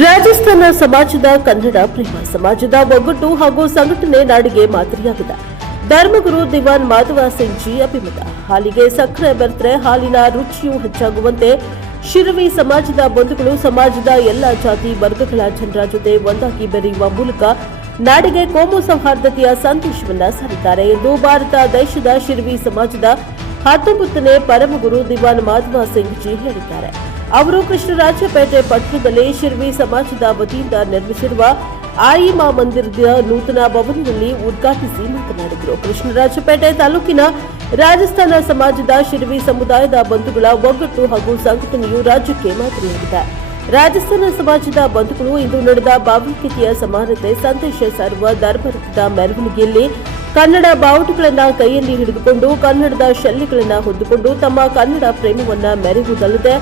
ರಾಜಸ್ಥಾನ ಸಮಾಜದ ಕನ್ನಡ ಪ್ರೇಮ ಸಮಾಜದ ಒಗ್ಗಟ್ಟು ಹಾಗೂ ಸಂಘಟನೆ ನಾಡಿಗೆ ಮಾದರಿಯಾಗಿದೆ. ಧರ್ಮಗುರು ದಿವಾನ್ ಮಾಧವ ಸಿಂಗ್ ಜಿ ಅಭಿಮತ. ಹಾಲಿಗೆ ಸಕ್ಕರೆ ಬೆರೆತರೆ ಹಾಲಿನ ರುಚಿಯೂ ಹೆಚ್ಚಾಗುವಂತೆ ಶಿರವಿ ಸಮಾಜದ ಬಂಧುಗಳು ಸಮಾಜದ ಎಲ್ಲ ಜಾತಿ ವರ್ಗಗಳ ಜನರ ಜೊತೆ ಒಂದಾಗಿ ಬೆರೆಯುವ ಮೂಲಕ ನಾಡಿಗೆ ಕೋಮು ಸೌಹಾರ್ದತೆಯ ಸಂದೇಶವನ್ನು ಸಾರಿದ್ದಾರೆ ಎಂದು ಭಾರತ ದೇಶದ ಶಿರವಿ ಸಮಾಜದ 19ನೇ ಪರಮಗುರು ದಿವಾನ್ ಮಾಧವ ಸಿಂಗ್ ಜಿ ಹೇಳಿದ್ದಾರೆ. ಅವರು ಕೃಷ್ಣರಾಜಪೇಟೆ ಪಟ್ಟಣದಲ್ಲಿ ಶಿರವಿ ಸಮಾಜದ ವತಿಯಿಂದ ನಿರ್ಮಿಸಿರುವ ಆಯಿಮಾ ಮಂದಿರದ ನೂತನ ಭವನದಲ್ಲಿ ಉದ್ಘಾಟಿಸಿ ಮಾತನಾಡಿದರು. ಕೃಷ್ಣರಾಜಪೇಟೆ ತಾಲೂಕಿನ ರಾಜಸ್ಥಾನ ಸಮಾಜದ ಶಿರವಿ ಸಮುದಾಯದ ಬಂಧುಗಳ ಒಗ್ಗಟ್ಟು ಹಾಗೂ ಸಂಘಟನೆಯು ರಾಜ್ಯಕ್ಕೆ ಮಾದರಿಯಾಗಿದೆ. ರಾಜಸ್ಥಾನ ಸಮಾಜದ ಬಂಧುಗಳು ಇಂದು ನಡೆದ ಭಾವೈಕ್ಯತೆಯ ಸಮಾನತೆ ಸಂದೇಶ ಸಾರುವ ಧರ್ಮರಥದ ಮೆರವಣಿಗೆಯಲ್ಲಿ ಕನ್ನಡ ಬಾವುಟಗಳನ್ನು ಕೈಯಲ್ಲಿ ಹಿಡಿದುಕೊಂಡು ಕನ್ನಡದ ಶಲ್ಯಗಳನ್ನು ಹೊದ್ದುಕೊಂಡು ತಮ್ಮ ಕನ್ನಡ ಪ್ರೇಮವನ್ನ ಮೆರೆಯುವುದಲ್ಲದೆ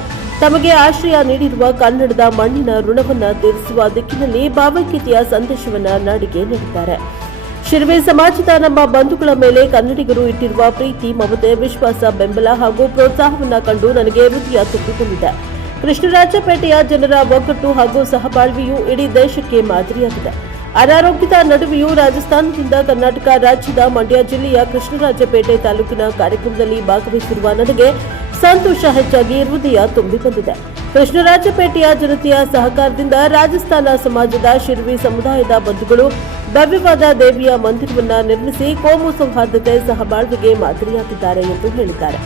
ತಮಗೆ ಆಶ್ರಯ ನೀಡಿರುವ ಕನ್ನಡದ ಮಣ್ಣಿನ ಋಣವನ್ನು ತೀರಿಸುವ ದಿಕ್ಕಿನಲ್ಲಿ ಭಾವೈಕ್ಯತೆಯ ಸಂದೇಶವನ್ನು ನಾಡಿಗೆ ನೀಡಿದ್ದಾರೆ. ಶಿರವಿ ಸಮಾಜದ ನಮ್ಮ ಬಂಧುಗಳ ಮೇಲೆ ಕನ್ನಡಿಗರು ಇಟ್ಟಿರುವ ಪ್ರೀತಿ, ಮಮತೆ, ವಿಶ್ವಾಸ, ಬೆಂಬಲ ಹಾಗೂ ಪ್ರೋತ್ಸಾಹವನ್ನು ಕಂಡು ನನಗೆ ಹೃದಯ ತುಂಬಿಕೊಂಡಿದೆ. ಕೃಷ್ಣರಾಜಪೇಟೆಯ ಜನರ ಒಗ್ಗಟ್ಟು ಹಾಗೂ ಸಹಬಾಳ್ವೆಯು ಇಡೀ ದೇಶಕ್ಕೆ ಮಾದರಿಯಾಗಿದೆ. ಅನಾರೋಗ್ಯದ ನಡುವೆಯೂ ರಾಜಸ್ಥಾನದಿಂದ ಕರ್ನಾಟಕ ರಾಜ್ಯದ ಮಂಡ್ಯ ಜಿಲ್ಲೆಯ ಕೃಷ್ಣರಾಜಪೇಟೆ ತಾಲೂಕಿನ ಕಾರ್ಯಕ್ರಮದಲ್ಲಿ ಭಾಗವಹಿಸಿರುವ ನನಗೆ ಸಂತೋಷ ಹೆಚ್ಚಾಗಿ ಹೃದಯ ತುಂಬಿ ಬಂದಿದೆ. ಕೃಷ್ಣರಾಜಪೇಟೆಯ ಜನತೆಯ ಸಹಕಾರದಿಂದ ರಾಜಸ್ಥಾನ ಸಮಾಜದ ಶಿರವಿ ಸಮುದಾಯದ ಬಂಧುಗಳು ಭವ್ಯವಾದ ದೇವಿಯ ಮಂದಿರವನ್ನು ನಿರ್ಮಿಸಿ ಕೋಮು ಸೌಹಾರ್ದತೆ ಸಹಬಾಳ್ವೆಗೆ ಮಾದರಿಯಾಗಿದ್ದಾರೆ ಎಂದು ಹೇಳಿದ್ದಾರೆ.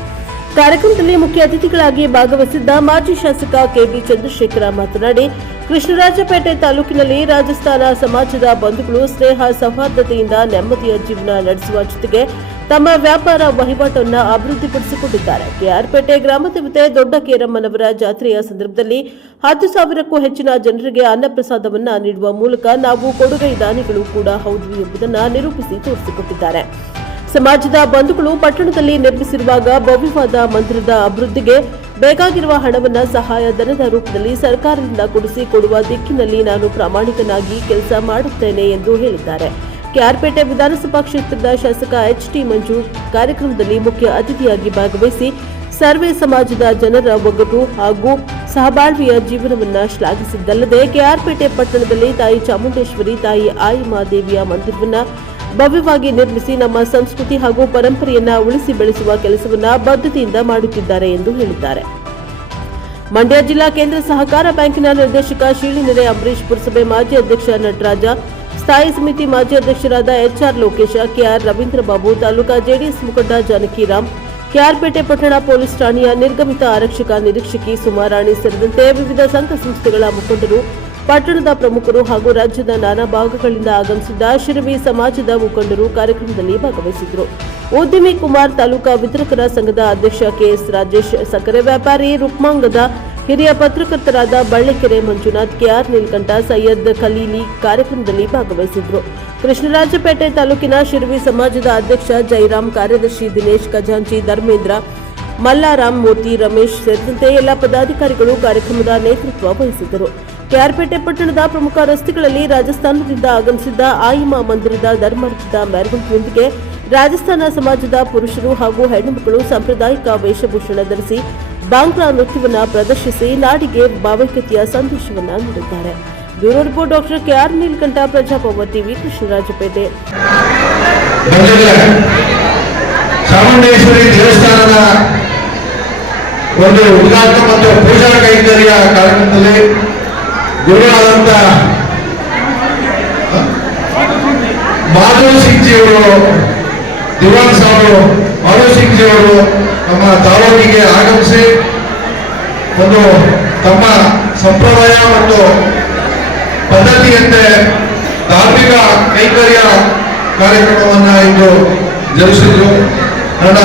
ಕಾರ್ಯಕ್ರಮದಲ್ಲಿ ಮುಖ್ಯ ಅತಿಥಿಗಳಾಗಿ ಭಾಗವಹಿಸಿದ್ದ ಮಾಜಿ ಶಾಸಕ ಕೆಬಿ ಚಂದ್ರಶೇಖರ ಮಾತನಾಡಿ, ಕೃಷ್ಣರಾಜಪೇಟೆ ತಾಲೂಕಿನಲ್ಲಿ ರಾಜಸ್ಥಾನ ಸಮಾಜದ ಬಂಧುಗಳು ಸ್ನೇಹ ಸೌಹಾರ್ದತೆಯಿಂದ ನೆಮ್ಮದಿಯ ಜೀವನ ನಡೆಸುವ ಜೊತೆಗೆ ತಮ್ಮ ವ್ಯಾಪಾರ ವಹಿವಾಟನ್ನು ಅಭಿವೃದ್ಧಿಪಡಿಸಿಕೊಂಡಿದ್ದಾರೆ. ಕೆಆರ್ಪೇಟೆ ಗ್ರಾಮದೇವತೆ ದೊಡ್ಡ ಕೇರಮ್ಮನವರ ಜಾತ್ರೆಯ ಸಂದರ್ಭದಲ್ಲಿ 10,000ಕ್ಕೂ ಹೆಚ್ಚಿನ ಜನರಿಗೆ ಅನ್ನಪ್ರಸಾದವನ್ನು ನೀಡುವ ಮೂಲಕ ನಾವು ಕೊಡುಗೈ ದಾನಿಗಳು ಕೂಡ ಹೌದು ಎಂಬುದನ್ನು ನಿರೂಪಿಸಿ ತೋರಿಸಿಕೊಟ್ಟಿದ್ದಾರೆ. ಸಮಾಜದ ಬಂಧುಗಳು ಪಟ್ಟಣದಲ್ಲಿ ನಿರ್ಮಿಸಿರುವಾಗ ಭವ್ಯವಾದ ಮಂದಿರದ ಅಭಿವೃದ್ಧಿಗೆ ಬೇಕಾಗಿರುವ ಹಣವನ್ನು ಸಹಾಯ ಧನದ ರೂಪದಲ್ಲಿ ಸರ್ಕಾರದಿಂದ ಕೊಡಿಸಿ ಕೊಡುವ ದಿಕ್ಕಿನಲ್ಲಿ ನಾನು ಪ್ರಾಮಾಣಿಕನಾಗಿ ಕೆಲಸ ಮಾಡುತ್ತೇನೆ ಎಂದು ಹೇಳಿದ್ದಾರೆ. ಕೆಆರ್ಪೇಟೆ ವಿಧಾನಸಭಾ ಕ್ಷೇತ್ರದ ಶಾಸಕ ಎಚ್ಟಿ ಮಂಜು ಕಾರ್ಯಕ್ರಮದಲ್ಲಿ ಮುಖ್ಯ ಅತಿಥಿಯಾಗಿ ಭಾಗವಹಿಸಿ ಸರ್ವೆ ಸಮಾಜದ ಜನರ ಒಗ್ಗಟ್ಟು ಹಾಗೂ ಸಹಬಾಳ್ವೆಯ ಜೀವನವನ್ನು ಶ್ಲಾಘಿಸಿದ್ದಲ್ಲದೆ ಕೆಆರ್ಪೇಟೆ ಪಟ್ಟಣದಲ್ಲಿ ತಾಯಿ ಚಾಮುಂಡೇಶ್ವರಿ, ತಾಯಿ ಆಯಿಮಾ ದೇವಿಯ ಮಂದಿರವನ್ನು ಭವ್ಯವಾಗಿ ನಿರ್ಮಿಸಿ ನಮ್ಮ ಸಂಸ್ಕೃತಿ ಹಾಗೂ ಪರಂಪರೆಯನ್ನ ಉಳಿಸಿ ಬೆಳೆಸುವ ಕೆಲಸವನ್ನ ಬದ್ಧತೆಯಿಂದ ಮಾಡುತ್ತಿದ್ದಾರೆ ಎಂದು ಹೇಳಿದ್ದಾರೆ. ಮಂಡ್ಯ ಜಿಲ್ಲಾ ಕೇಂದ್ರ ಸಹಕಾರ ಬ್ಯಾಂಕಿನ ನಿರ್ದೇಶಕ ಶೀಳಿನೆರೆ ಅಂಬರೀಶ್, ಪುರಸಭೆ ಮಾಜಿ ಅಧ್ಯಕ್ಷ ನಟರಾಜ, ಸ್ಥಾಯಿ ಸಮಿತಿ ಮಾಜಿ ಅಧ್ಯಕ್ಷರಾದ HR Lokesha, K R ರವೀಂದ್ರಬಾಬು, taluka JDS ಮುಖಂಡ ಜಾನಕಿರಾಮ್, ಕೆಆರ್ಪೇಟೆ ಪಟ್ಟಣ ಪೊಲೀಸ್ ಠಾಣೆಯ ನಿರ್ಗಮಿತ ಆರಕ್ಷಕ ನಿರೀಕ್ಷಕಿ ಸುಮಾರಾಣಿ ಸೇರಿದಂತೆ ವಿವಿಧ ಸಂಘ ಸಂಸ್ಥೆಗಳ ಮುಖಂಡರು, ಪಟ್ಟಣದ ಪ್ರಮುಖರು ಹಾಗೂ ರಾಜ್ಯದ ನಾನಾ ಭಾಗಗಳಿಂದ ಆಗಮಿಸಿದ್ದ ಶಿರವಿ ಸಮಾಜದ ಮುಖಂಡರು ಕಾರ್ಯಕ್ರಮದಲ್ಲಿ ಭಾಗವಹಿಸಿದ್ದರು. ಉದ್ಯಮಿ ಕುಮಾರ್, ತಾಲೂಕಾ ವಿತರಕರ ಸಂಘದ ಅಧ್ಯಕ್ಷ ಕೆಎಸ್ ರಾಜೇಶ್, ಸಕ್ಕರೆ ವ್ಯಾಪಾರಿ ರುಕ್ಮಾಂಗದ ಹಿರಿಯ ಪತ್ರಕರ್ತರಾದ ಬಳ್ಳಿಕೆರೆ ಮಂಜುನಾಥ್, ಕೆಆರ್ ನೀಲಕಂಠ, ಸೈಯದ್ ಖಲೀಲಿ ಕಾರ್ಯಕ್ರಮದಲ್ಲಿ ಭಾಗವಹಿಸಿದ್ದರು. ಕೃಷ್ಣರಾಜಪೇಟೆ ತಾಲೂಕಿನ ಶಿರವಿ ಸಮಾಜದ ಅಧ್ಯಕ್ಷ ಜೈರಾಮ್, ಕಾರ್ಯದರ್ಶಿ ದಿನೇಶ್, ಖಜಾಂಚಿ ಧರ್ಮೇಂದ್ರ, ಮಲ್ಲಾರಾಮ್, ಮೂರ್ತಿ, ರಮೇಶ್ ಸೇರಿದಂತೆ ಎಲ್ಲ ಪದಾಧಿಕಾರಿಗಳು ಕಾರ್ಯಕ್ರಮದ ನೇತೃತ್ವ ವಹಿಸಿದ್ದರು. ಕೆಆರ್ಪೇಟೆ ಪಟ್ಟಣದ ಪ್ರಮುಖ ರಸ್ತೆಗಳಲ್ಲಿ ರಾಜಸ್ಥಾನದಿಂದ ಆಗಮಿಸಿದ್ದ ಆಯಿಮಾ ಮಂದಿರದ ಧರ್ಮರಥದ ಮೆರವಣಿಗೆಯೊಂದಿಗೆ ರಾಜಸ್ಥಾನ ಸಮಾಜದ ಪುರುಷರು ಹಾಗೂ ಹೆಣ್ಣುಮಕ್ಕಳು ಸಾಂಪ್ರದಾಯಿಕ ವೇಷಭೂಷಣ ಧರಿಸಿ ಬಾಂಗ್ಲಾ ನೃತ್ಯವನ್ನು ಪ್ರದರ್ಶಿಸಿ ನಾಡಿಗೆ ಭಾವೈಕ್ಯತೆಯ ಸಂದೇಶವನ್ನು ನೀಡಿದ್ದಾರೆ. Bureau report doctor KR Neelakanta, Praja power TV, Krishnarajpet. Chamundeshwari ದೇವಸ್ಥಾನದ ಒಂದು ಉದ್ಘಾಟನಾ ಮತ್ತು ಪೂಜಾ ಕೈಂಕರ್ಯ ಕಾರ್ಯಕ್ರಮದಲ್ಲಿ ಗುರುವಾದಂತ ಮಾಧವ್ ಸಿಂಗ್ ಜಿ ಅವರು, ದಿವಾನ್ ಸಾಹೇಬ್ ಮಾಧವ್ ಸಿಂಗ್ ಜಿ ಅವರು ನಮ್ಮ ತಾಲೂಕಿಗೆ ಆಗಮಿಸಿ ಒಂದು ತಮ್ಮ ಸಂಪ್ರದಾಯ ಮತ್ತು ಪದ್ಧತಿಯಂತೆ ಧಾರ್ಮಿಕ ಕೈಂಕರ್ಯ ಕಾರ್ಯಕ್ರಮವನ್ನು ಇಂದು ಜರುಗಿಸಿದ್ರು. ನನ್ನ